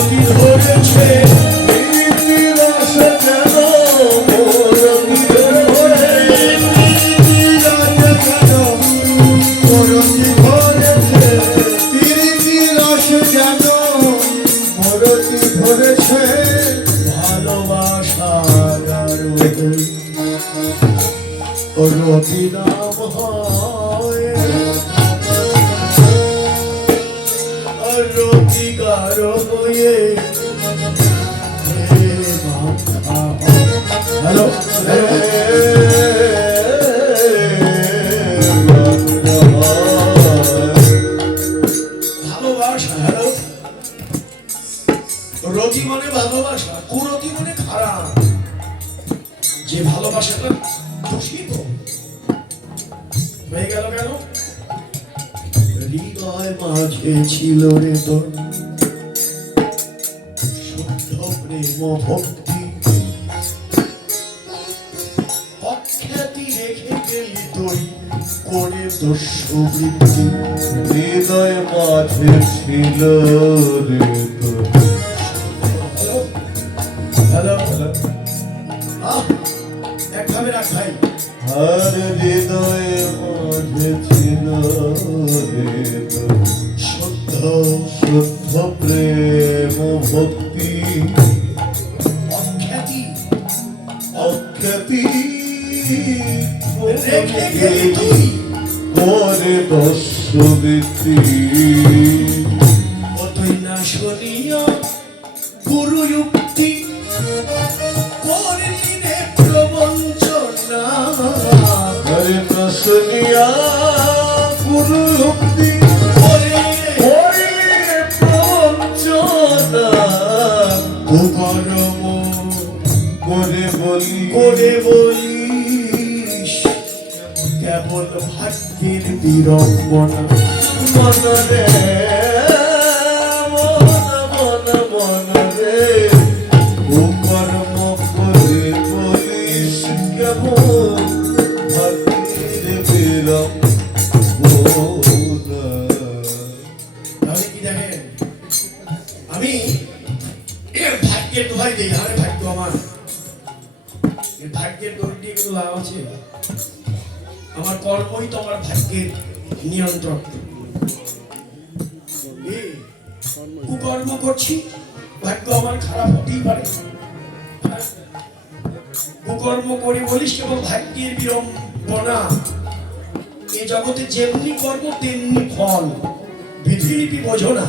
মরতি ধরেছে ছিল রে শুদ্ধ প্রেম ভক্তি। অখ্যাতি রেখে গেলি তুই করে দস্যুবৃত্তি হৃদয় মাঝে ছিল রে হৃদয় মাঝে ছিল ভাগ্যের বিড়ম্বনা। মনরে কুকর্ম করে বলিস কেবল ভাগ্যের বিড়ম্বনা। এ জগতে যেমনি কর্ম, তেমনি ফল। বিধিলিপি বোঝো না।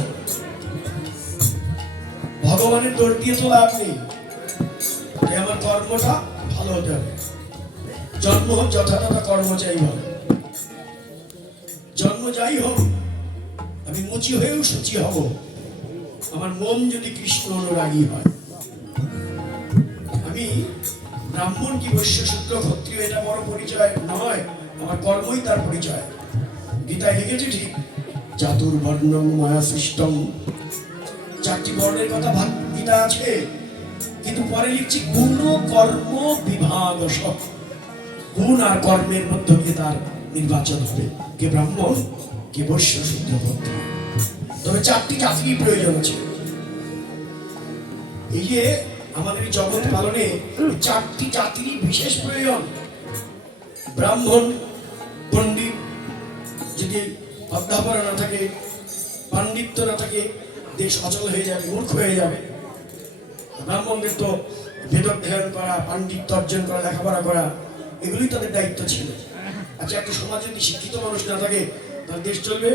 ভগবানের দোষ দিয়ে তো লাভ নেই। আমার কর্মটা ভালো হতে হবে। জন্ম হোক, যথাযথ কর্ম চাই হবে জন্ম যাই হোক, আমি মুচি হয়েও সুচি হব। আমার মন যদি কৃষ্ণ অনুরাগী হয়। ব্রাহ্মণ কি বৈশ্য শুক্র ক্ষত্রিয়, এটা বড় পরিচয় নয় আমার কর্মই তার পরিচয়। গীতায় লিখেছে ঠিক চাতুর্বর্ণং মায়া সৃষ্টম চারটি বর্ণের কথা গীতা আছে, কিন্তু পরে লিখছি, গুণ, কর্ম, বিভাগ গুণ আর কর্মের মধ্যে দিয়ে তার নির্বাচন হবে। কে ব্রাহ্মণ, কে বৈশ্য শুদ্ধ ক্ষত্রিয়। তবে চারটি জাতিরই প্রয়োজন আছে। এই যে আমাদের জগৎ পালনে চারটি জাতিরই বিশেষ প্রয়োজন। ব্রাহ্মণ, পণ্ডিত, যদি অধ্যাপনা না থাকে, পাণ্ডিত্য না থাকে, দেশ অচল হয়ে যাবে, মূর্খ হয়ে যাবে। ব্রাহ্মণদের তো বেদ অধ্যয়ন করা, পাণ্ডিত্য অর্জন করা, লেখাপড়া করা এগুলি তাদের দায়িত্ব ছিল। আচ্ছা একটা সমাজে যদি শিক্ষিত মানুষ না থাকে, তাহলে দেশ চলবে?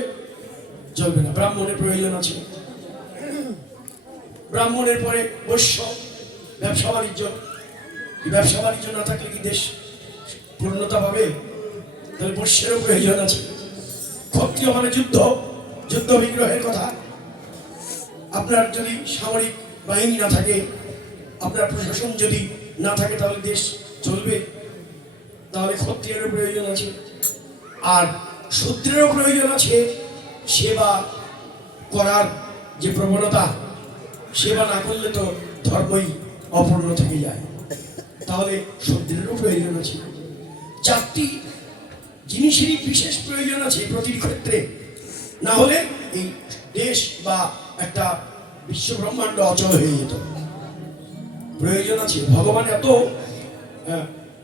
চলবে না। ব্রাহ্মণের প্রয়োজন আছে। ব্রাহ্মণের পরে বৈশ্য ব্যবসা বাণিজ্য এই ব্যবসা বাণিজ্য না থাকলে কি দেশ পূর্ণতা পাবে তাহলে বৈশ্যেরও প্রয়োজন আছে। ক্ষত্রিয় মানে যুদ্ধ যুদ্ধ বিগ্রহের কথা। আপনার যদি সামরিক বাহিনী না থাকে, আপনার প্রশাসন যদি না থাকে, তাহলে দেশ চলবে। তাহলে ক্ষত্রিয়েরও প্রয়োজন আছে। আর শূদ্রেরও প্রয়োজন আছে সেবা করার যে প্রবণতা, সেবা না করলে তো ধর্মই অপূর্ণ থেকে যায়। তাহলে শব্দেরও প্রয়োজন আছে। চারটি জিনিসেরই বিশেষ প্রয়োজন আছে প্রতিটি ক্ষেত্রে। না হলে এই দেশ বা একটা বিশ্ব ব্রহ্মাণ্ড অচল হয়ে যেত। প্রয়োজন আছে। ভগবান এত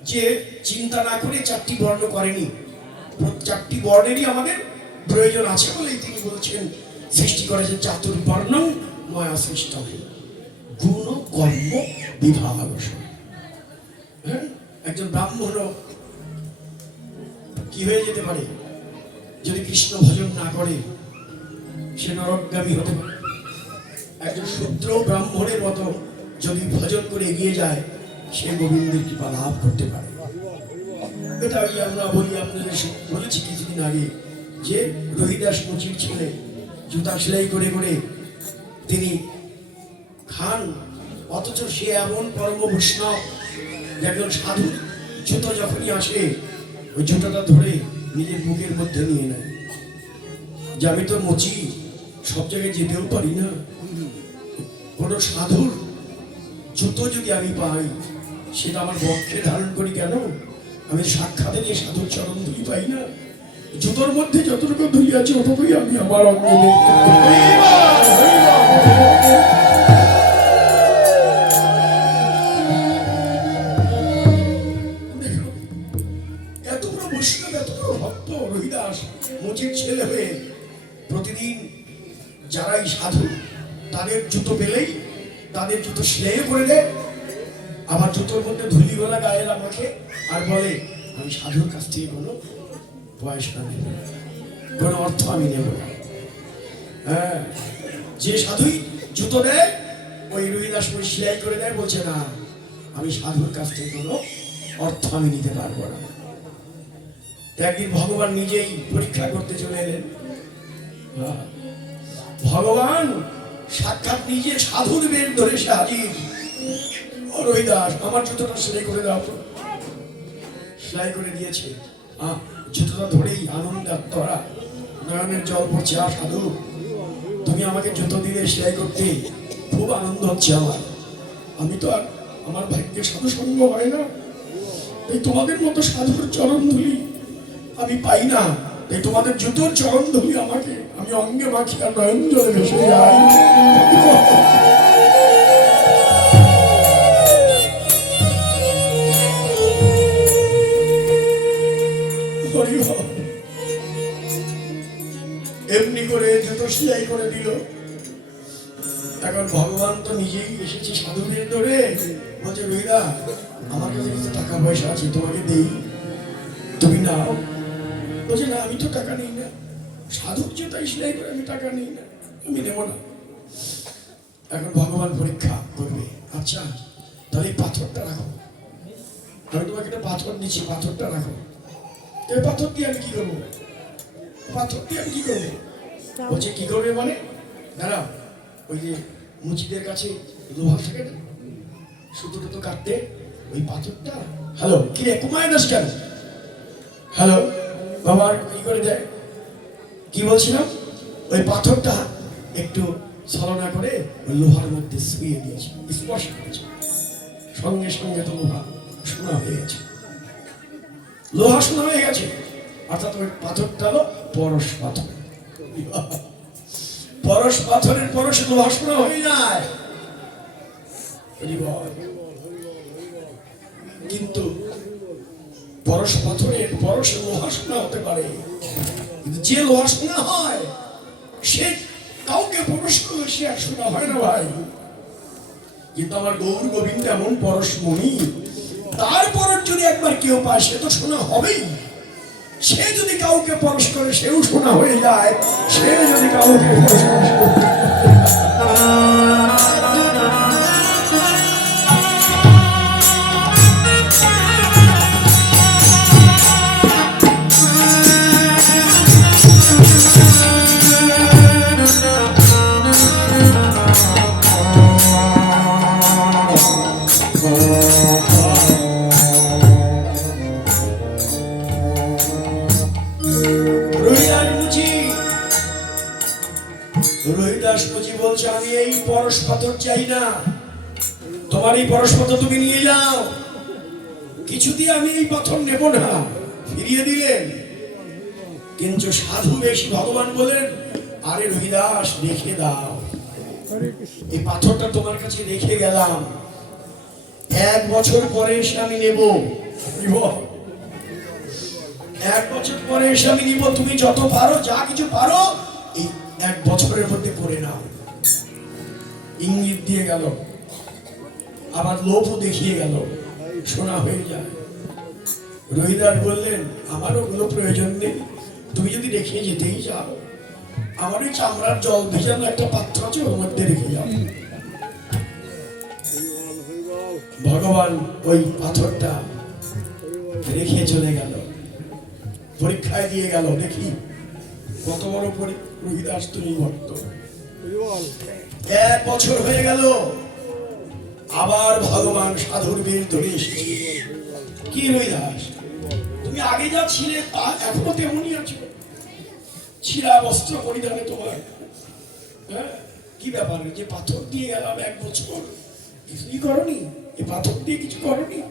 যে চিন্তা না করে চারটি বর্ণ করেনি। চারটি বর্ণেরই আমাদের প্রয়োজন আছে বলেই তিনি বলছেন, সৃষ্টি করেছেন চাতুর্বর্ণ মায়া সৃষ্ট গুণ কর্ম বিভাগ হ্যাঁ? একজন ব্রাহ্মণ কি হয়ে যেতে পারে? যদি কৃষ্ণ ভজন না করে, সে নরকগামী হতে পারে। একজন শূদ্র ব্রাহ্মণের মতো যদি ভজন করে এগিয়ে যায়, সে গোবিন্দের কৃপা লাভ করতে পারে। এটা ওই আমরা বলি, আপনাদের বলেছি কিছুদিন আগে যে রহিদাস মুচির ছেলে, জুতা সেলাই করে করে তিনি খান, অথচ সে এমন পরম বৈষ্ণব একজন সাধু, জুতো যখনই আসে, ওই জুতোটা ধরে নিজের বুকের মধ্যে নিয়ে নেয়। যে আমি তো মচি, সব জায়গায় যেতেও পারি না। কোনো সাধুর জুতো যদি আমি পাই, সেটা আমার বক্ষে ধারণ করি কেন? আমি সাক্ষাতে নিয়ে সাধুর চরণ ধুলি পাই না। জুতোর মধ্যে যতটুকু ধুলি আছে, অতটুকুই আমি আমার অঙ্গে রহিদাস মুচির ছেলে হয়ে প্রতিদিন যারাই সাধু, তাদের জুতো পেলেই, তাদের জুতো সেলাই করে দেয়, আবার জুতোর মধ্যে ধুলি গোলা গায়ে আমাকে আর বলে, আমি সাধুর কাছ থেকে কোনো পয়সা নেব। কোনো অর্থ আমি নেব না হ্যাঁ যে সাধুই জুতো দেয়, ওই রুইদাস ওই সেলাই করে দেয়, বলছে, না, আমি সাধুর কাছ থেকে কোনো অর্থ আমি নিতে পারব না একদিন ভগবান নিজেই পরীক্ষা করতে চলে এলেন। হ্যাঁ। ভগবান সাক্ষাৎ নিজে সাধুর বের ধরে সে হাজির। ও রহিদাস আমার জুতোটা সেলাই করে দাও। সেলাই করে দিয়েছে। জুতোটা ধরেই আনন্দ আত্মরা নয়নের জল পড়ছে। আ সাধু, তুমি আমাকে জুতো দিলে সেলাই করতে খুব আনন্দ হচ্ছে আমার। আমি তো আর আমার ভাগ্যে সাধু সঙ্গ হয় না। এই তোমাদের মতো সাধুর চরণ ধুলি আমি পাই না। তাই তোমাদের জুতোর চরণ ধুলি আমাকে। আমি অঙ্গে মাখি আর নয়ন জলে ভেসে যাই। এমনি করে জুতো সেলাই করে দিল। এখন ভগবান তো নিজেই এসেছে সাধুদের ধরে। বলছে রইরা আমার কিছু টাকা পয়সা আছে, তোমাকে দেই। তুমি নাও। বলছে, না, আমি তো টাকা নিই না। সাধুর জুতাই সেলাই করে আমি টাকা নিই না। আমি নেব না। এখন ভগবান পরীক্ষা করবে। আচ্ছা তাহলে পাথরটা রাখো। আমি তোমাকে একটা পাথর দিচ্ছি, পাথরটা রাখো। এই পাথর দিয়ে আমি কি করব? পাথর দিয়ে আমি কি করব? বলছে, কি করবে মানে? দাঁড়াও, ওই যে মুচিদের কাছে লোহা থাকে না সুতো টুতো কাটতে, ওই পাথরটা, হ্যালো, কি রে, কুমায় দাস কেন? হ্যালো বাবা, কি করে দেয় কি বলছিলাম ওই পাথরটা একটু ছলনা করে ওই লোহার মধ্যে শুয়ে দিয়েছে। স্পর্শ করেছে। সঙ্গে সঙ্গে তো লোহা সোনা হয়ে গেছে। লোহা সোনা হয়ে গেছে। অর্থাৎ ওই পাথরটা হলো পরশ পাথর। পরশ পাথরের পরশ লোহা সোনা হয়ে যায়। কিন্তু পরশ পাথরের পরশ লোহা হতে পারে। কিন্তু যে লোহা হয়, সে কাউকে পরশ করলে সে আর সোনা হয় না ভাই। কিন্তু আমার গৌর গোবিন্দ এমন পরশমণি তারপর যদি একবার কেউ পায়, সে তো শোনা হবেই। সে যদি কাউকে পরশ করে, সেও শোনা হয়ে যায়। সে যদি কাউকে পরশ করে পাথর চাই না। তোমার এই পরশ পাথর তুমি নিয়ে যাও। কিছু দিয়ে আমি এই পাথর নেব না। ফিরিয়ে দিলেন। কিন্তু সাধু বেশি ভগবান বলেন, আরে রহিদাস রেখে দাও। এই পাথরটা তোমার কাছে রেখে গেলাম। এক বছর পরে এসে আমি নেব নিব। এক বছর পরে এসে আমি নিব। তুমি যত পারো, যা কিছু পারো, এই এক বছরের মধ্যে করে নাও। ইঙ্গিত দিয়ে গেল। আবার লোভও দেখিয়ে গেল। শোনা হয়ে যায়। রহিদাস বললেন, আমারও কোনো প্রয়োজন নেই। তুমি যদি রেখে যেতেই চাও, আমার ওই চামড়ার জল ভেজানো একটা পাত্র আছে, ওর মধ্যে রেখে যাও। ভগবান ওই পাথরটা রেখে চলে গেল। পরীক্ষায় দিয়ে গেল, দেখি, কত বড় রহিদাস তুমি ভক্ত এক বছর হয়ে গেল। আবার ভগবান সাধুর বীর ধরে এসেছে। কি রহিদাস তুমি আগে যা ছিলে তা এখনও তেমনই আছো। ছিঁড়া বস্ত্র পরিধানে তোমার। হ্যাঁ? কি ব্যাপার? যে পাথর দিয়ে গেলাম এক বছর। কিছুই করনি। এই পাথর দিয়ে কিছু করনি।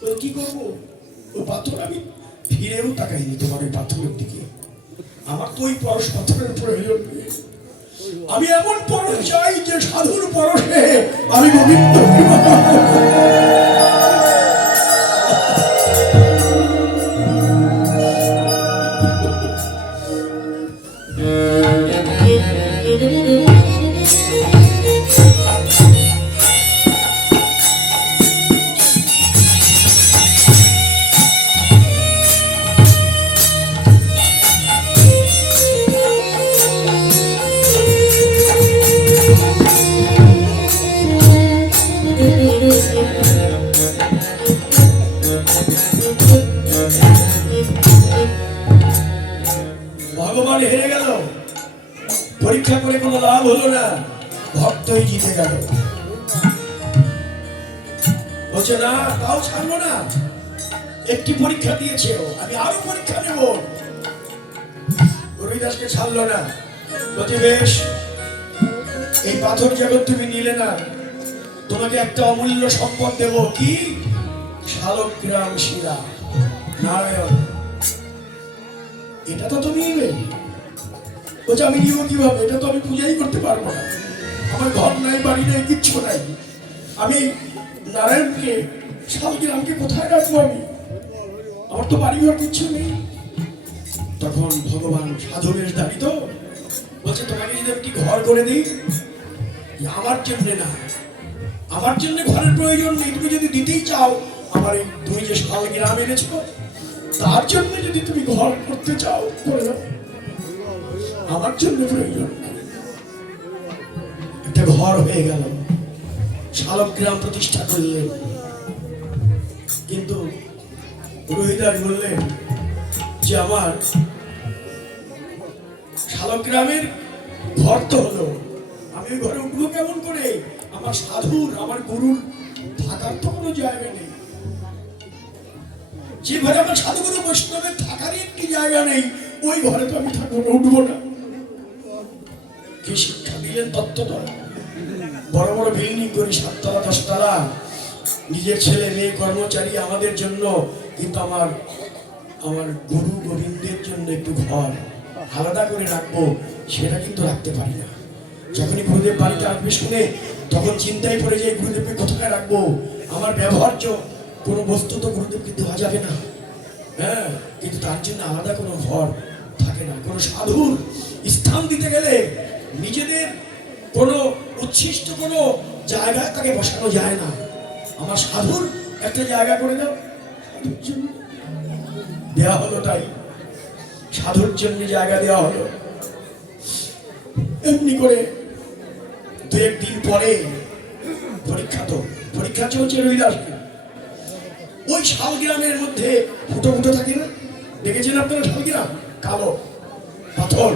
তো কি করব? ওই পাথর আমি ফিরেও তাকাইনি তোমার ওই পাথরের দিকে। আমার তো ওই পরশ পাথরের প্রয়োজন নেই আমি এমন পরশ চাই যে সাধুর পরশে আমি গোবিন্দ কোনো লাভ হলো না। ভক্তই জিতে গেল। বলছে, না, তাও ছাড়বো না। একটি পরীক্ষা দিয়েছে আমি আরও পরীক্ষা নেব। রবিদাসকে ছাড়লো না। বলছে, বেশ, এই পাথর জগৎ তুমি নিলে না। তোমাকে একটা অমূল্য সম্পদ দেব। কি? শালগ্রাম শিরা নারায়ণ, এটা তো তুমি নিবে বলছে, আমি নিব কীভাবে? এটা তো আমি পূজাই করতে পারব না। আমার ঘর নাই, বাড়ি নাই, কিচ্ছু নাই। আমি নারায়ণকে, শালগ্রামকে কোথায় রাখব আমি? আমার তো বাড়ি ঘর কিচ্ছু নেই। তখন ভগবান সাধবের দাঁড়ি তো, বলছে, তোমাকে যদি একটি ঘর করে দিই আমার জন্য না, আমার জন্য ঘরের প্রয়োজন নেই। তুমি যদি দিতেই চাও, আমার এই তুমি যে শালগ্রাম এনেছো, তার জন্য যদি তুমি ঘর করতে চাও, করে আমার জন্য প্রয়োজন একটা ঘর হয়ে গেল। শালগ্রাম প্রতিষ্ঠা করলেন। কিন্তু রোহিদাস বললেন যে আমার শালগ্রামের ঘর তো হলো। আমি ওই ঘরে উঠবো কেমন করে? আমার সাধুর, আমার গুরুর থাকার তো কোনো জায়গা নেই। যে ঘরে আমার সাধুগুরু বৈষ্ণবের থাকারই একটি জায়গা নেই, ওই ঘরে তো আমি না, উঠবো না। কি শিক্ষা দিলেন তত্ত্বটা? বড় বড় বিল্ডিং করি সাততলা, দশতলা। নিজের ছেলে, মেয়ে, কর্মচারী আমাদের জন্য, কিন্তু আমার আমার গুরু গোবিন্দের জন্য একটু ঘর আলাদা করে রাখব, সেটা কিন্তু রাখতে পারি না। যখনই গুরুদেব বাড়িতে আসবে শুনে, তখন চিন্তায় পড়ে যায় গুরুদেবকে কোথায় রাখব? আমার ব্যবহার্য কোনো বস্তু তো গুরুদেবকে দেওয়া যাবে না। হ্যাঁ কিন্তু তার জন্য আলাদা কোনো ঘর থাকে না। কোনো সাধুর স্থান দিতে গেলে নিজেদের কোনো উচ্ছিষ্ট কোনো জায়গায় তাকে বসানো যায় না। আমার সাধুর একটা জায়গা করে দাও। দেওয়া হলো তাই। সাধুর জন্য জায়গা দেওয়া হলো। এমনি করে দু একদিন পরে পরীক্ষা তো, পরীক্ষা চলছে রবিদাস ওই শালগ্রামের মধ্যে ফুটো ফুটো থাকে না? দেখেছেন আপনারা শালগ্রাম? কালো, পাথর।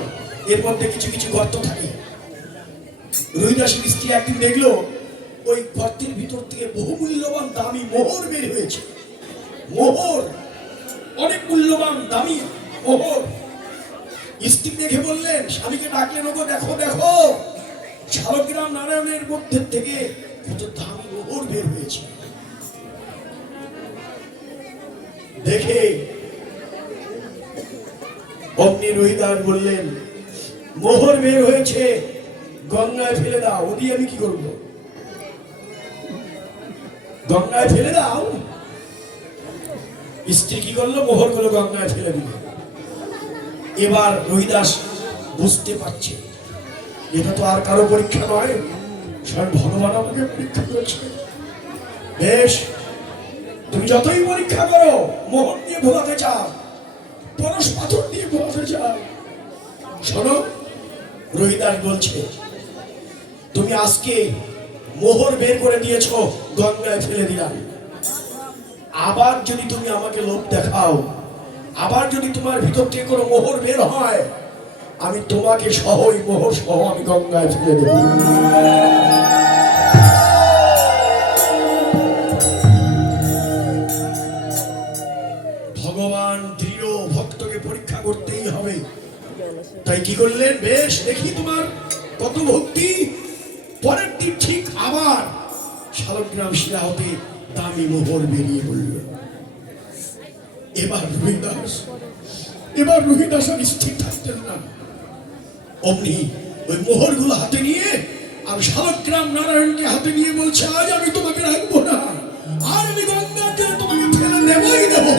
এর মধ্যে কিছু কিছু গর্ত থাকে। রহিদাসের স্ত্রী একদিন দেখল, ওই গর্তের ভিতর থেকে বহু মূল্যবান দামি মোহর বের হয়েছে। মোহর, অনেক মূল্যবান দামি মোহর। স্ত্রী দেখে বললেন, স্বামীকে ডাকলেন, ওগো, দেখো দেখো শালগ্রাম নারায়ণের মধ্যে থেকে কত দামি মোহর বের হয়েছে। দেখে অগ্নি রোহিদার বললেন মোহর বের হয়েছে, গঙ্গায় ফেলে দাও। ও দিয়ে আমি কি করব? গঙ্গায় ফেলে দাও? স্ত্রী কি করল? মোহরগুলো গঙ্গায় ফেলে দিল। এবার রোহিদাস বুঝতে পারছে, এটা তো আর কারও পরীক্ষা নয়, স্বয়ং ভগবান আমাকে পরীক্ষা করেছে। বেশ, তুমি যতই পরীক্ষা করো, মোহর দিয়ে ভোগাতে চাও, পরশ পাথর দিয়ে ভোগাতে চাও। শোনো রোহিদাস বলছে, তুমি আজকে মোহর বের করে দিয়েছ, গঙ্গায় ফেলে দিলাম। আবার যদি তুমি আমাকে লোভ দেখাও, আবার যদি তোমার ভিতর থেকে কোনো মোহর বের হয়, আমি তোমাকে সহ মোহর সহ আমি গঙ্গায় ফেলে দেব। তাই কি করলেন বেশ, দেখি তোমার কত ভক্তি পরের দিন ঠিক আবার শালগ্রাম শিলা হতে দামি মোহর বেরিয়ে পড়ল। এবার রোহিদাস এবার রোহিদাস আর স্থির থাকতেন না। অমনি ওই মোহরগুলো হাতে নিয়ে আর শালগ্রাম নারায়ণকে হাতে নিয়ে বলছে, আজ আমি তোমাকে রাখব না। আর আমি গঙ্গাতে তোমাকে ফেলে দেবই দেবো।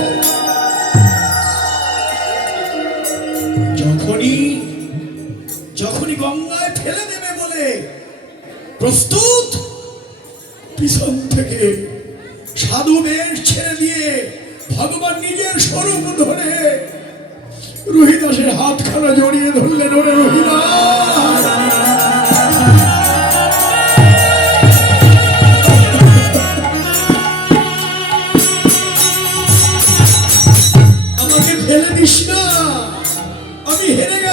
যখনই গঙ্গায় ফেলে দেবে বলে প্রস্তুত, পিছন থেকে সাধু বেশ ছেড়ে দিয়ে ভগবান নিজের স্বরূপ ধরে রোহিদাসের হাতখানা জড়িয়ে ধরলেন ওরে রোহিদাস। হেরে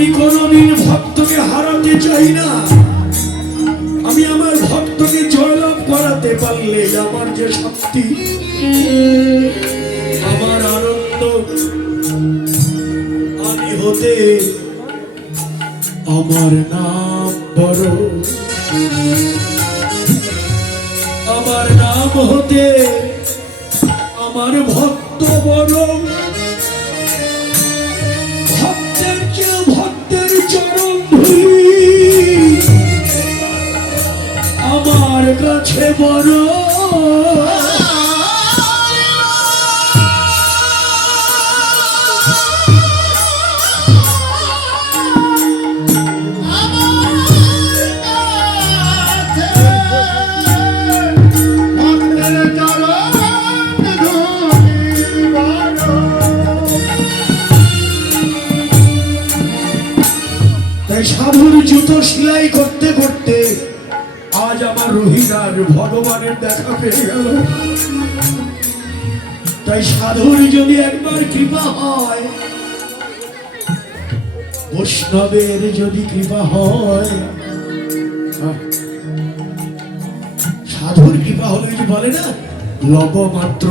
আমি কোনদিন ভক্তকে হারাতে চাই না। আমি আমার ভক্তকে জয়লাভ করাতে পারলে আমার যে শক্তি, আমার আনন্দ, আমি হতে আমার নাম বড়। আমার নাম হতে আমার ভক্ত বড়। বড় সাধুর জুতো সেলাই করতে করতে আজ আমার ভগবানের দেখা পেয়ে গেল। তাই সাধুর যদি একবার কৃপা হয়, বৈষ্ণবের যদি কৃপা হয় সাধুর কৃপা হলে বলে না? লব মাত্র